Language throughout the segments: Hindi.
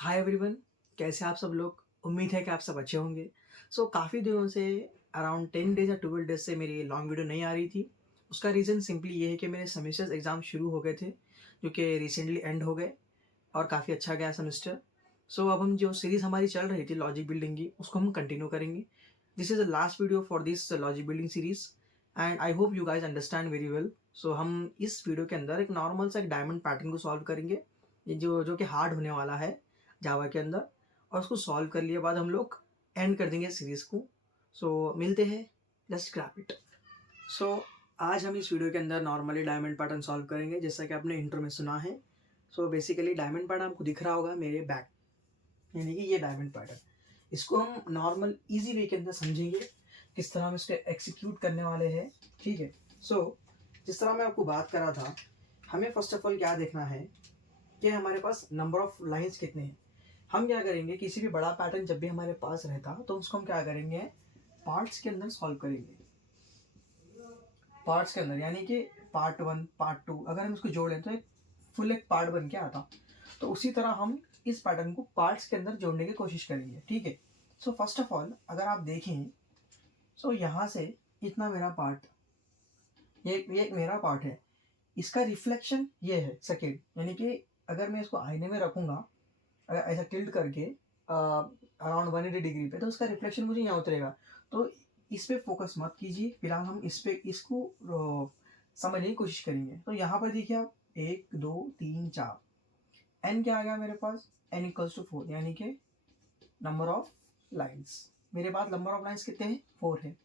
हाय एवरीवन, कैसे आप सब लोग। उम्मीद है कि आप सब अच्छे होंगे। काफ़ी दिनों से अराउंड 10 डेज़ या 12 डेज़ से मेरी लॉन्ग वीडियो नहीं आ रही थी। उसका रीज़न सिंपली ये है कि मेरे सेमेस्टर्स एग्ज़ाम शुरू हो गए थे, जो कि रिसेंटली एंड हो गए और काफ़ी अच्छा गया सेमेस्टर। अब हम जो सीरीज़ हमारी चल रही थी लॉजिक बिल्डिंग की, उसको हम कंटिन्यू करेंगे। This is the last video for this logic building series and I hope you guys understand very well. हम इस वीडियो के अंदर एक नॉर्मल सा एक डायमंड पैटर्न को सॉल्व करेंगे, ये जो कि हार्ड होने वाला है जावा के अंदर। और उसको सॉल्व कर लिए बाद हम लोग एंड कर देंगे सीरीज़ को। मिलते हैं, लेट्स स्क्रैप इट। सो आज हम इस वीडियो के अंदर नॉर्मली डायमंड पैटर्न सॉल्व करेंगे, जैसा कि आपने इंट्रो में सुना है। बेसिकली डायमंड पैटर्न आपको दिख रहा होगा मेरे बैक, यानी कि ये डायमंड पैटर्न। इसको हम नॉर्मल ईजी वे के अंदर समझेंगे, किस तरह हम इसको एग्जीक्यूट करने वाले हैं। ठीक है। जिस तरह मैं आपको बात कर रहा था, हमें फर्स्ट ऑफ ऑल क्या देखना है कि हमारे पास नंबर ऑफ लाइंस कितने हैं। हम क्या करेंगे, किसी भी बड़ा पैटर्न जब भी हमारे पास रहता तो उसको हम क्या करेंगे, पार्ट्स के अंदर सॉल्व करेंगे। पार्ट्स के अंदर यानी कि पार्ट 1 पार्ट 2 अगर हम इसको जोड़ें तो एक फुल एक पार्ट बन के आता। तो उसी तरह हम इस पैटर्न को पार्ट्स के अंदर जोड़ने की कोशिश करेंगे। ठीक है। फर्स्ट ऑफ ऑल अगर आप देखें, यहाँ से इतना मेरा पार्ट, ये मेरा पार्ट है। इसका रिफ्लेक्शन ये है सेकेंड, यानी कि अगर मैं इसको आईने में रखूंगा, अगर ऐसा टिल्ट करके अराउंड 180 डिग्री पे, तो उसका रिफ्लेक्शन मुझे यहाँ उतरेगा। तो इस पे फोकस मत कीजिए, फिलहाल हम इसको समझने की कोशिश करेंगे। तो यहाँ पर देखिए आप 1 2 3 4 एन क्या आ गया मेरे पास, एन इक्वल्स टू 4, यानी कि नंबर ऑफ लाइन्स। मेरे पास नंबर ऑफ लाइन्स कितने हैं, 4 है।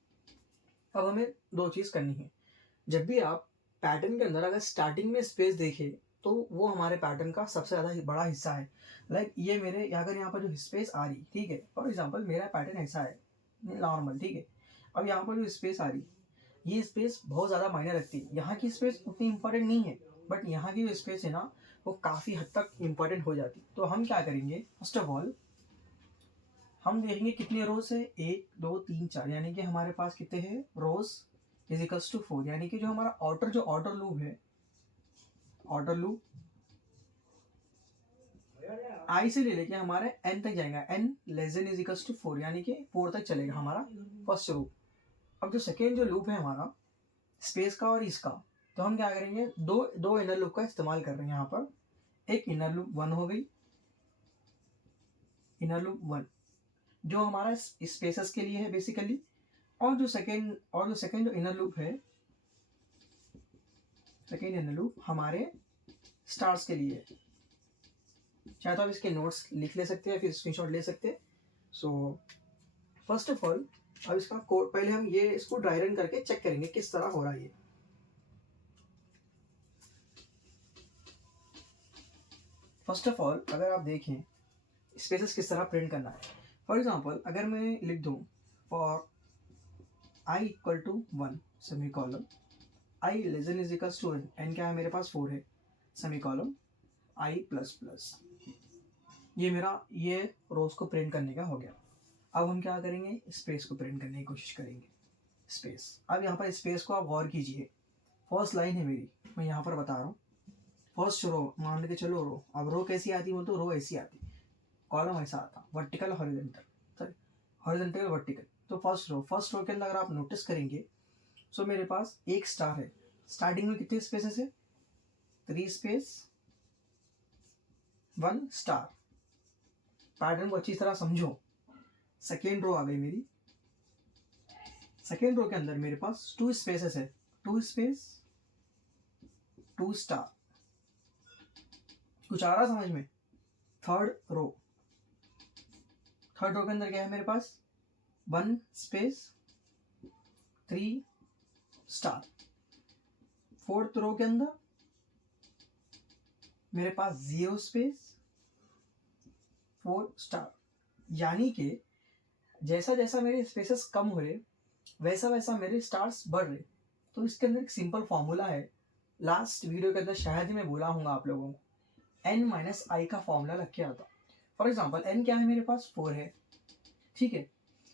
अब हमें दो चीज़ करनी है। जब भी आप पैटर्न के अंदर अगर स्टार्टिंग में स्पेस देखें, तो वो हमारे पैटर्न का सबसे ज़्यादा बड़ा हिस्सा है। ये मेरे अगर यहाँ पर जो स्पेस आ रही, ठीक है, फॉर एग्जांपल मेरा पैटर्न ऐसा है नॉर्मल, ठीक है। अब यहाँ पर जो स्पेस आ रही, ये स्पेस बहुत ज़्यादा मायने रखती है। यहाँ की स्पेस उतनी इंपॉर्टेंट नहीं है, बट यहाँ की जो स्पेस है ना, वो काफ़ी हद तक इंपॉर्टेंट हो जाती। तो हम क्या करेंगे, फर्स्ट ऑफ ऑल हम देखेंगे कितने रोज है, 1 2 3 4, यानी कि हमारे पास कितने हैं रोज, इजिकल्स टू 4, यानी कि जो हमारा ऑर्डर लूप है, ऑर्डर लूप आई से ले लेके हमारे एन तक जाएगा, N less than is equals to 4, यानी कि 4 तक चलेगा हमारा फर्स्ट लूप। अब जो सेकेंड जो लूप है हमारा स्पेस का और इसका, तो हम क्या करेंगे, दो दो इनर लूप का इस्तेमाल कर रहे हैं यहाँ पर। एक इनर लूप 1 हो गई, इनर लूप 1 जो हमारा स्पेसेस के लिए है बेसिकली। और जो सेकेंड जो इनर लूप है, सेकेंड इनर लूप हमारे स्टार्स के लिए है। चाहे तो आप इसके नोट्स लिख ले सकते हैं, फिर स्क्रीनशॉट ले सकते हैं। फर्स्ट ऑफ ऑल अब इसका कोड पहले हम ये इसको ड्राई रन करके चेक करेंगे किस तरह हो रहा है ये। फर्स्ट ऑफ ऑल अगर आप देखें स्पेसेस किस तरह प्रिंट करना है। फॉर एग्जांपल अगर मैं लिख दूं for I equal to 1 semi column, I less than is equals to N, N क्या है मेरे पास 4 है, सेमी कॉलम आई प्लस प्लस। ये मेरा ये रोज को प्रिंट करने का हो गया। अब हम क्या करेंगे, स्पेस को प्रिंट करने की कोशिश करेंगे। स्पेस, अब यहाँ पर स्पेस को आप गौर कीजिए। फर्स्ट लाइन है मेरी, मैं यहाँ पर बता रहा हूँ फर्स्ट रो, मान के चलो रो। अब रो कैसी आती है बोल, तो रो ऐसी आती, कॉलम ऐसा आता, vertical horizontal, sorry horizontal vertical. तो फर्स्ट रो के अंदर अगर आप नोटिस करेंगे, मेरे पास एक स्टार है। स्टार्टिंग में कितने स्पेसेस है, 3 स्पेस 1 स्टार। पैटर्न को अच्छी तरह समझो। सेकेंड रो आ गई मेरी, सेकेंड रो के अंदर मेरे पास 2 स्पेसेस है, 2 स्पेस 2 स्टार। कुछ आ रहा समझ में। थर्ड रो के अंदर क्या है मेरे पास, 1 स्पेस 3 स्टार। फोर्थ रो के अंदर मेरे पास 0 स्पेस 4 स्टार। यानी कि जैसा जैसा मेरे स्पेसेस कम हो रहे, वैसा वैसा मेरे स्टार्स बढ़ रहे। तो इसके अंदर एक सिंपल फॉर्मूला है, लास्ट वीडियो के अंदर शायद ही मैं बोला हूँ आप लोगों को, n माइनस आई का फॉर्मूला लग के आता। फॉर एग्जाम्पल n क्या है मेरे पास, 4 है, ठीक है।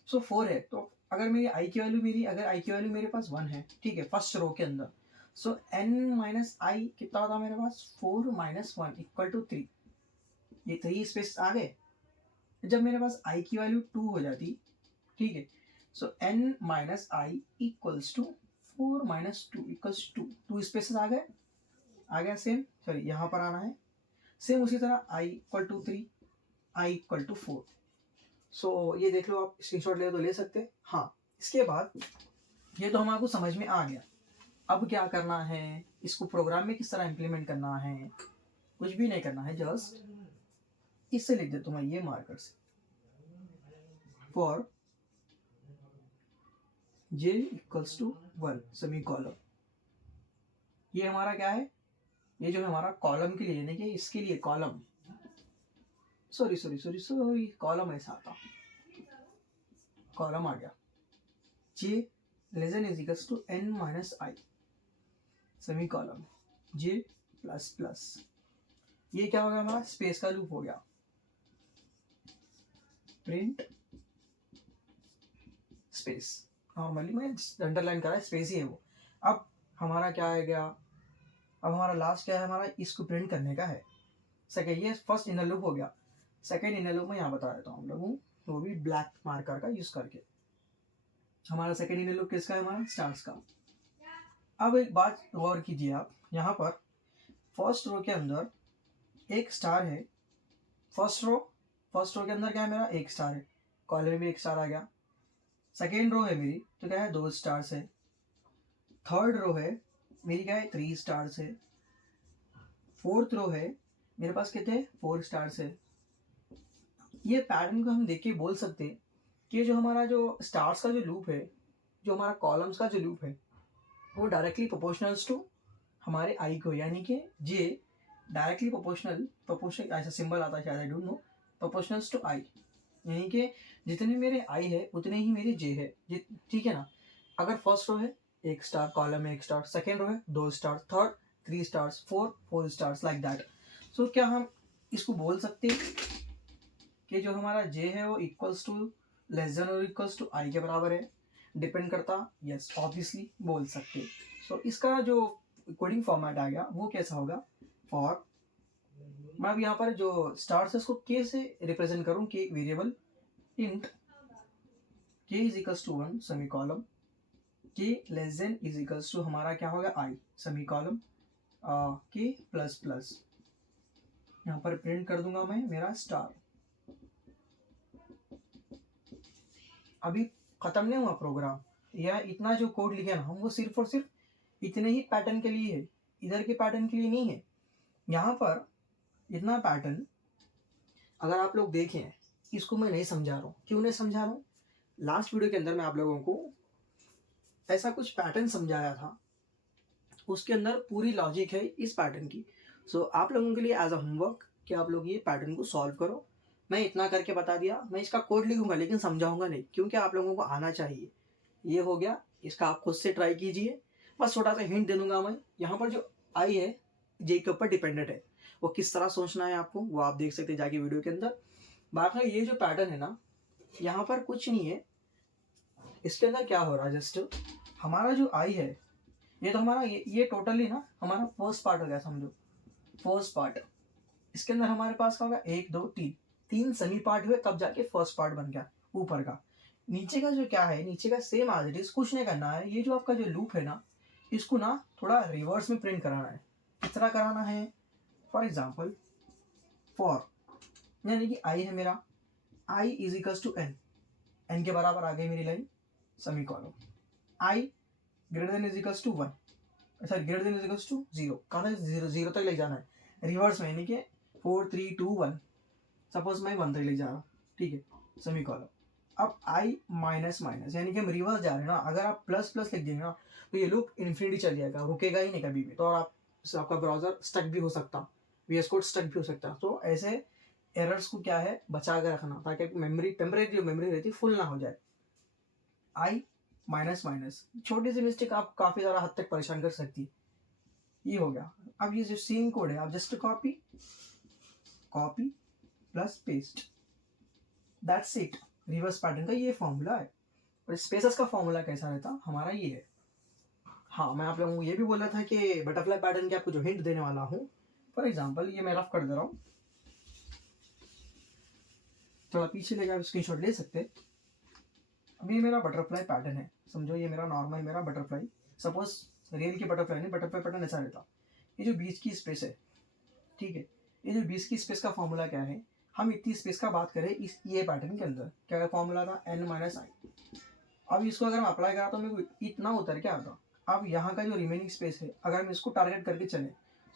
4 है, तो अगर मेरी आई की वैल्यू मेरे पास 1 है, ठीक है, फर्स्ट रो के अंदर। n माइनस आई कितना होता है मेरे पास, 4 माइनस 1 इक्वल टू 3। ये 3 स्पेस आ गए। जब मेरे पास आई की वैल्यू 2 हो जाती, ठीक है, so n minus i equals to 4 minus 2 equals 2, 2 spaces आ गए, आ गया सेम, सॉरी यहाँ पर आना है सेम। उसी तरह i equal to 3, i equal to 4। So ये देख लो, आप स्क्रीनशॉट ले तो ले सकते हैं। हाँ, इसके बाद ये तो हमारे को समझ में आ गया। अब क्या करना है, इसको प्रोग्राम में किस तरह इम्प्लीमेंट करना है, कुछ भी नहीं करना है, जस्ट इससे लिख देता हूँ मैं ये मार्कर से, for j equals to 1 semi column. ये हमारा क्या है, ये जो है हमारा कॉलम के लिए, यानी कि इसके लिए कॉलम, सॉरी कॉलम ऐसा आता, कॉलम आ गया, j less than is equals to n minus I semi column j plus plus. ये क्या हो गया, हमारा स्पेस का लूप हो गया, प्रिंट स्पेस। नॉर्मली मैं अंडरलाइन करा है, स्पेस ही है वो। अब हमारा क्या आ गया, अब हमारा लास्ट क्या है, हमारा इसको प्रिंट करने का है। सेकेंड, ये फर्स्ट इनर लूप हो गया। सेकेंड इनर लूप मैं यहाँ बता देता हूँ हम लोगों, वो भी ब्लैक मार्कर का यूज करके। हमारा सेकेंड इनर लूप किसका है, हमारा स्टार्स का। अब एक बात गौर कीजिए आप, यहाँ पर फर्स्ट रो के अंदर एक स्टार है, फर्स्ट रो के अंदर क्या है मेरा, एक स्टार है, कॉलम में भी एक स्टार आ गया। सेकेंड रो है मेरी, तो क्या है, 2 स्टार्स है। थर्ड रो है मेरी, क्या है, 3 स्टार्स है। फोर्थ रो है मेरे पास, कितने, 4 स्टार्स है। ये पैटर्न को हम देख के बोल सकते हैं कि जो हमारा जो स्टार्स का जो लूप है, जो हमारा कॉलम्स का जो लूप है, वो डायरेक्टली प्रोपोर्शनल्स टू हमारे आई को, यानी कि जे डायरेक्टली प्रोपोर्शनल ऐसा सिंबल आता है शायद, आई डोंट नो, प्रोपोर्शनल्स टू आई, यानी कि जितने मेरे आई है उतने ही मेरे जे है, ठीक है ना। अगर फर्स्ट रो है एक स्टार, कॉलम में एक स्टार, सेकेंड रो है 2 star, third 3 stars, 4 stars, like that. So क्या हम इसको बोल सकते हैं कि जो हमारा जे है वो इक्वल्स टू लेस देन और इक्वल्स टू आई के बराबर है, डिपेंड करता, यस ऑब्वियसली बोल सकते। सो इसका जो कोडिंग फॉर्मेट आ गया वो कैसा होगा, फॉर मैं अब यहाँ पर जो स्टार्स है उसको के से रिप्रेजेंट करूँ, k variable int k is equals to 1 semi column, k less than is equals to हमारा क्या होगा, i semi column, k plus plus, यहाँ पर प्रिंट कर दूंगा मैं मेरा स्टार। अभी खत्म नहीं हुआ प्रोग्राम, या इतना जो कोड लिखे ना हम, वो सिर्फ और सिर्फ इतने ही पैटर्न के लिए है, इधर के पैटर्न के लिए नहीं है। यहाँ पर इतना पैटर्न अगर आप लोग देखें, इसको मैं नहीं समझा रहा हूँ, क्यों नहीं समझा रहा हूँ, लास्ट वीडियो के अंदर मैं आप लोगों को ऐसा कुछ पैटर्न समझाया था, उसके अंदर पूरी लॉजिक है इस पैटर्न की। सो आप लोगों के लिए एज अ होमवर्क कि आप लोग ये पैटर्न को सॉल्व करो। मैं इतना करके बता दिया, मैं इसका कोड लिखूंगा लेकिन समझाऊंगा नहीं, क्योंकि आप लोगों को आना चाहिए। ये हो गया, इसका आप खुद से ट्राई कीजिए। बस छोटा सा हिंट दे दूंगा मैं, यहाँ पर जो आई है जे के ऊपर डिपेंडेंट है, वो किस तरह सोचना है आपको वो आप देख सकते हैं जाके वीडियो के अंदर। बाकी ये जो पैटर्न है ना, यहाँ पर कुछ नहीं है, इसके अंदर क्या हो रहा है, जस्ट हमारा जो आई है ये तो हमारा ये टोटली ना हमारा फर्स्ट पार्ट हो गया, समझो फर्स्ट पार्ट। इसके अंदर हमारे पास क्या होगा, 1 2 3, 3 सेमी पार्ट हुए तब जाके फर्स्ट पार्ट बन गया ऊपर का। नीचे का जो क्या है, नीचे का सेम एज इट इज, कुछ नहीं करना है। ये जो आपका जो लूप है ना, इसको ना थोड़ा रिवर्स में प्रिंट कराना है। किस तरह कराना है, फॉर एग्जाम्पल फॉर, यानी कि आई है मेरा, i is equals to N, n के बराबर आ गई मेरी line, semi column, i greater than is equals to 1, sorry greater than is equals to 0, कहाँ तक, 0 तक ले जाना है रिवर्स में, यानी कि 4 3 2 1, सपोज मैं 1 तक ले जा रहा हूँ, ठीक है, सेमी कॉलम। अब आई माइनस माइनस, यानी कि हम रिवर्स जा रहे हैं ना, अगर आप प्लस प्लस लिख देंगे ना तो ये लूप इन्फिनिटी चल जाएगा, रुकेगा ही नहीं कभी भी, तो और आपका ब्राउजर स्टक भी हो सकता, वीएस कोड स्टक भी हो सकता। तो ऐसे एरर्स को क्या है बचा कर रखना, ताकि मेमोरी टेम्परेरी जो मेमोरी रहती है फुल ना हो जाए। आई माइनस माइनस, छोटी सी मिस्टेक आप काफ़ी ज़्यादा हद तक परेशान कर सकती है। ये हो गया। अब ये जो सेम कोड है, आप just copy copy plus paste, that's it. Reverse pattern का ये फॉर्मूला है। और स्पेसेस का फॉर्मूला कैसा रहता हमारा, ये है। हाँ, मैं आप लोगों को ये भी बोल रहा था कि बटरफ्लाई पैटर्न के आपको जो हिंट देने वाला हूँ, फॉर एग्जाम्पल ये मैं रफ कर दे रहा हूँ, थोड़ा पीछे लेके आप स्क्रीनशॉट ले सकते हैं। अभी मेरा बटरफ्लाई पैटर्न है, समझो ये मेरा नॉर्मल मेरा बटरफ्लाई, सपोज रियल की बटरफ्लाई नहीं, बटरफ्लाई पैटर्न ऐसा रहता। ये जो बीच की स्पेस है, ठीक है, ये जो बीच की स्पेस का फॉर्मूला क्या है, हम इतनी स्पेस का बात करें इस ये पैटर्न के अंदर, क्या फॉर्मूला था, n माइनस आई। अब इसको अगर मैं अप्लाई करा तो मेरे को इतना उतर के आता। अब यहाँ का जो रिमेनिंग स्पेस है अगर मैं इसको टारगेट करके चले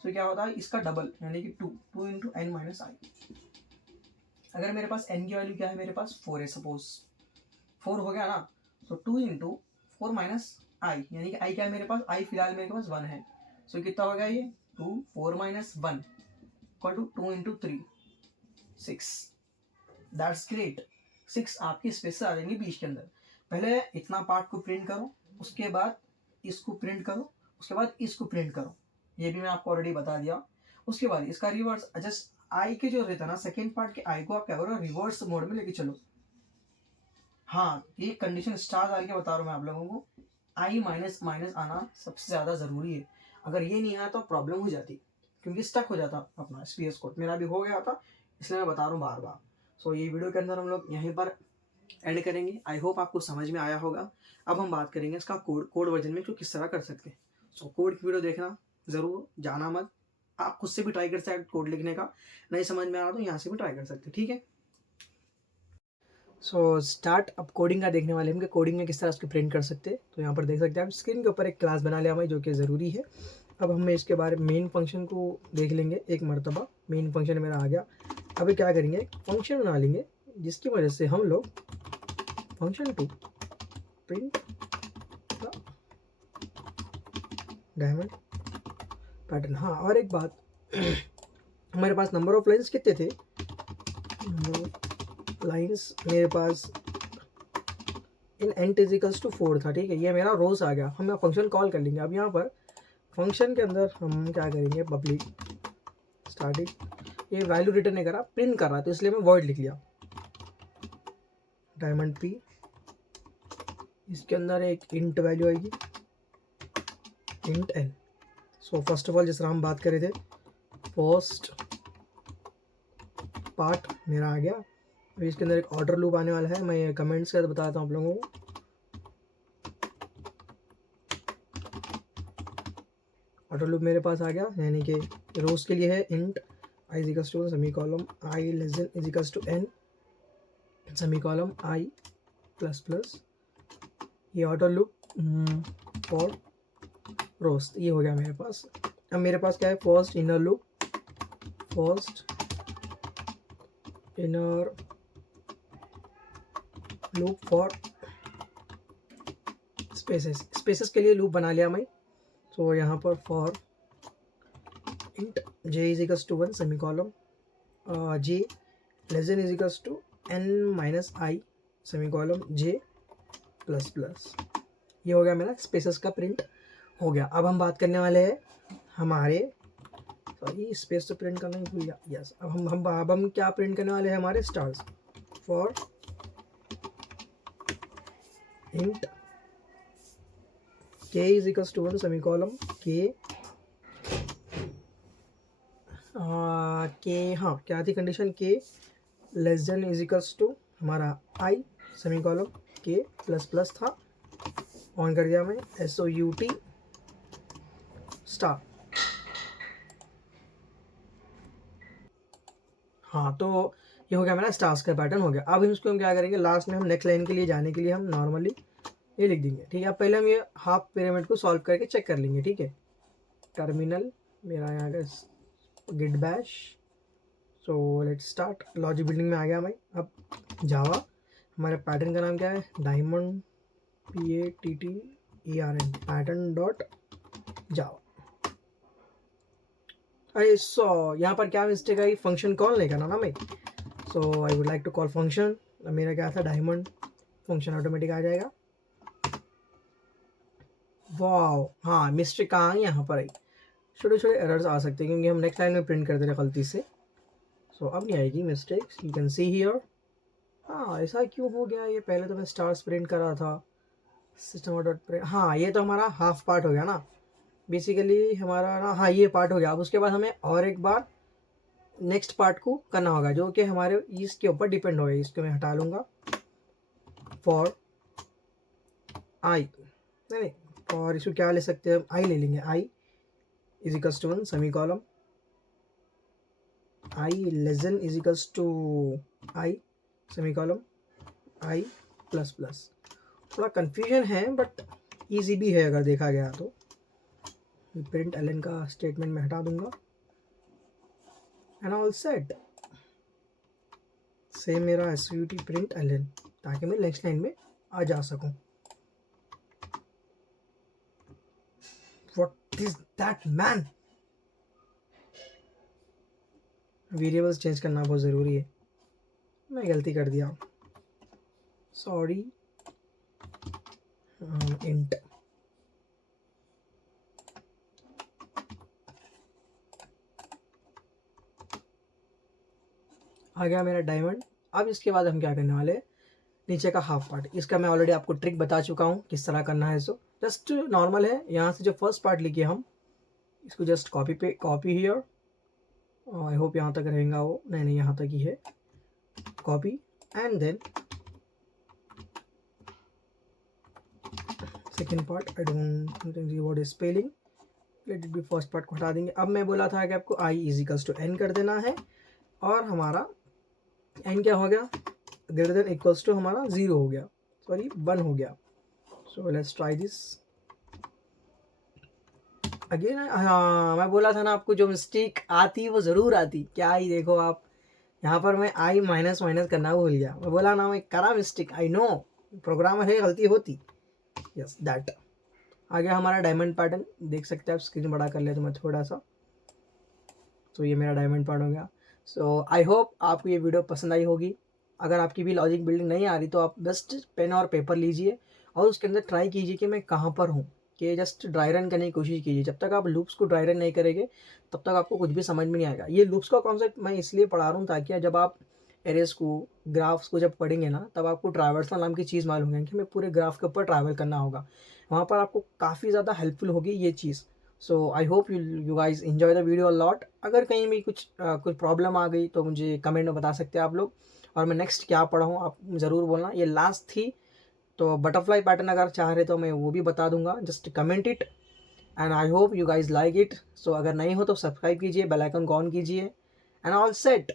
तो क्या होता है, इसका डबल यानी कि 2 इंटू एन माइनस आई। अगर मेरे पास n की वैल्यू क्या है, मेरे पास 4 है, सपोज 4 हो गया ना, तो 2 इंटू 4 माइनस आई, यानी कि आई क्या है मेरे पास, आई फिलहाल मेरे पास 1 है। सो कितना हो गया ये 2 4 minus 1 equal to 2 into 3 6। That's great. 6 आपकी स्पेस से आ जाएंगे बीच के अंदर। पहले इतना पार्ट को प्रिंट करो, उसके बाद इसको प्रिंट करो, उसके बाद इसको प्रिंट करो, ये भी मैं आपको ऑलरेडी बता दिया। उसके बाद इसका रिवर्स, जस्ट आई के जो रहता है ना सेकेंड पार्ट के आई को आप क्या करो, रिवर्स मोड में लेके चलो। हाँ, ये कंडीशन स्टार डाल के बता रहा हूँ मैं आप लोगों को, आई माइनस माइनस आना सबसे ज़्यादा ज़रूरी है। अगर ये नहीं आया तो प्रॉब्लम हो जाती, क्योंकि स्टक हो जाता अपना स्पीएस कोड। मेरा भी हो गया था, इसलिए मैं बता रहा हूँ बार बार। सो ये वीडियो के अंदर हम लोग यहीं पर एंड करेंगे। आई होप आपको समझ में आया होगा। अब हम बात करेंगे इसका कोड वर्जन में इसको किस तरह कर सकते हैं। सो कोड की वीडियो देखना ज़रूर, जाना मत। आप खुद से भी ट्राई कर सकते हैं कोड लिखने का, नहीं समझ में आ रहा तो यहाँ से भी ट्राई कर सकते हैं, ठीक है। So start. अब कोडिंग का देखने वाले हम कि कोडिंग में किस तरह उसको प्रिंट कर सकते हैं। तो यहाँ पर देख सकते हैं आप स्क्रीन के ऊपर एक क्लास बना लिया हमें, जो कि ज़रूरी है। अब हमें इसके बारे में मेन फंक्शन को देख लेंगे एक मरतबा। मेन फंक्शन मेरा आ गया। अभी क्या करेंगे, फंक्शन बना लेंगे जिसकी वजह से हम लोग function to print diamond pattern. हाँ, और एक बात, हमारे पास नंबर ऑफ लाइन्स कितने थे, लाइन्स मेरे पास इन एंट इजिकल्स टू 4 था, ठीक है। ये मेरा रोज आ गया, हम फंक्शन कॉल कर लेंगे। अब यहाँ पर फंक्शन के अंदर हम क्या करेंगे, पब्लिक स्टार्टिंग, ये वैल्यू रिटर्न नहीं करा, प्रिंट कर रहा, तो इसलिए मैं वर्ड लिख लिया डायमंड पी। इसके अंदर एक इंट वैल्यू आएगी, int N. So first of all जिस तरह हम बात कर रहे थे, फर्स्ट पार्ट मेरा आ गया। अभी इसके अंदर एक ऑर्डर लूप आने वाला है, मैं कमेंट्स के साथ बताता हूँ आप लोगों को। ऑर्डर लूप मेरे पास आ गया, यानी कि रोज के लिए है int I is equals to semi column I less than is equals to N semi column I plus plus. ये ऑर्डर लूप फॉर रोज, ये हो गया मेरे पास। अब मेरे पास क्या है, first inner loop, first inner loop for spaces. Spaces के लिए लूप बना लिया मैं। तो यहाँ पर for int J is equals to 1 semi column J less than is equals to N minus I semi column J plus plus. ये हो गया मेरा स्पेसेस का प्रिंट हो गया। अब हम बात करने वाले हैं हमारे, सॉरी स्पेस तो प्रिंट करना ही भूल गया, यस। अब हम क्या प्रिंट करने वाले हैं, हमारे stars. For int k is equals to 1 semi column k हाँ क्या थी condition, k less than is equals to हमारा i semi column k plus plus था, ऑन कर दिया मैं SOUT स्टार। हाँ, तो ये हो गया मेरा स्टार्स का पैटर्न हो गया। अब इसको हम क्या करेंगे, लास्ट में हम नेक्स्ट लाइन के लिए जाने के लिए हम नॉर्मली ये लिख देंगे, ठीक है। अब पहले हम ये हाफ पिरामिड को सॉल्व करके चेक कर लेंगे, ठीक है। टर्मिनल मेरा यहाँ का Git Bash. So let's start. Logic building में आ गया मैं। अब जावा, हमारे पैटर्न का नाम क्या है, डायमंड PATTERN पैटर्न डॉट जावा। अरे सो यहाँ पर क्या मिस्टेक आई, फंक्शन कॉल नहीं करना ना मैं। So I would like to call function. मेरा क्या था, डायमंड, फंक्शन ऑटोमेटिक आ जाएगा। वाह, हाँ मिस्टेक कहाँ आई, यहाँ पर आई। छोटे छोटे एरर्स आ सकते हैं क्योंकि हम नेक्स्ट लाइन में प्रिंट कर दे रहे गलती से। सो अब नहीं आएगी mistakes, you can see here. हाँ, ऐसा क्यों हो गया, ये पहले तो मैं स्टार्स प्रिंट कर रहा था, सिस्टम डॉट प्रिंट। हाँ, ये तो हमारा हाफ पार्ट हो गया ना बेसिकली हमारा ना। हाँ, ये पार्ट हो गया। अब उसके बाद हमें और एक बार नेक्स्ट पार्ट को करना होगा जो कि हमारे इसके ऊपर डिपेंड होगा। इसको मैं हटा लूँगा। फॉर आई, नहीं फॉर इसको क्या ले सकते हैं, आई ले लेंगे। I is equals to 1 semi column, I less than is equals to i semi column, I plus plus. थोड़ा कंफ्यूजन है बट ईजी भी है अगर देखा गया तो। प्रिंट एलन का स्टेटमेंट मैं हटा दूंगा एंड ऑल सेट। सेम मेरा SVT प्रिंट एलन, ताकि मैं नेक्स्ट लाइन में आ जा सकूं। What is that man. Variables change करना बहुत ज़रूरी है, मैं गलती कर दिया, सॉरी। इंट आ गया मेरा डायमंड। अब इसके बाद हम क्या करने वाले हैं, नीचे का हाफ पार्ट, इसका मैं ऑलरेडी आपको ट्रिक बता चुका हूँ किस तरह करना है। सो जस्ट नॉर्मल है, यहाँ से जो फर्स्ट पार्ट लिखे हम इसको just copy here. I hope यहाँ तक रहेगा वो, नहीं यहाँ तक ही है। Copy and then second part, I don't see what is spelling, let it be. First part को हटा देंगे। अब मैं बोला था कि आपको I is equals to N कर देना है, और हमारा एन क्या हो गया, ग्रेटर देन इक्वल्स टू हमारा 0 हो गया, सॉरी 1 हो गया। So let's try this again. हाँ मैं बोला था ना आपको, जो मिस्टेक आती वो ज़रूर आती। क्या ही देखो आप, यहाँ पर मैं आई माइनस करना भूल गया। मैं बोला ना मैं करा मिस्टेक, आई नो प्रोग्रामर है, गलती होती। यस दैट आ गया हमारा डायमंड पैटर्न। देख सकते हैं आप, स्क्रीन बड़ा कर ले तो मैं थोड़ा सा। तो ये मेरा डायमंड पार्ट हो गया। सो आई होप आपको ये वीडियो पसंद आई होगी। अगर आपकी भी लॉजिक बिल्डिंग नहीं आ रही तो आप बेस्ट पेन और पेपर लीजिए और उसके अंदर ट्राई कीजिए कि मैं कहाँ पर हूँ, कि जस्ट ड्राई रन करने की कोशिश कीजिए। जब तक आप लूप्स को ड्राई रन नहीं करेंगे तब तक आपको कुछ भी समझ में नहीं आएगा। ये लूप्स का कॉन्सेप्ट मैं इसलिए पढ़ा रहा हूँ ताकि जब आप एरेस को, ग्राफ्स को जब पढ़ेंगे ना, तब आपको ट्रैवर्सल नाम की चीज़ मालूम है कि हमें पूरे ग्राफ के ऊपर ट्रैवल करना होगा। वहाँ पर आपको काफ़ी ज़्यादा हेल्पफुल होगी ये चीज़। So I hope you guys enjoy the video lot. अगर कहीं भी कुछ प्रॉब्लम आ गई तो मुझे कमेंट में बता सकते हैं आप लोग, और मैं नेक्स्ट क्या पढ़ा हूँ आप ज़रूर बोलना। ये लास्ट थी, तो बटरफ्लाई पैटर्न अगर चाह रहे तो मैं वो भी बता दूंगा, just comment it and I hope you guys like it. So अगर नहीं हो तो सब्सक्राइब कीजिए, बेल आइकन को ऑन कीजिए एंड ऑल सेट।